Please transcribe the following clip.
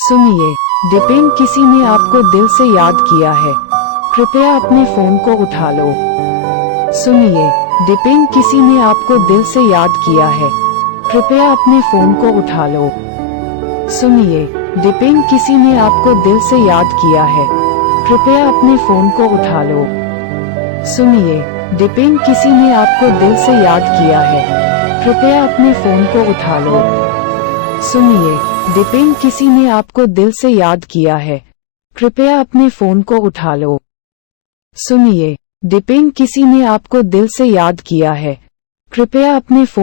सुनिए, डिपेन किसी ने आपको दिल से याद किया है। कृपया अपने फोन को उठा लो। सुनिए, डिपेन किसी ने आपको दिल से याद किया है। कृपया अपने फोन को उठा लो। सुनिए, डिपेन किसी ने आपको दिल से याद किया है। कृपया अपने फोन को उठा लो। सुनिए, डिपेन किसी ने आपको दिल से याद किया है। कृपया अपने फोन को उठा लो। सुनिए, डिपेन किसी ने आपको दिल से याद किया है। कृपया अपने फोन को उठा लो। सुनिए, डिपेन किसी ने आपको दिल से याद किया है। कृपया अपने फोन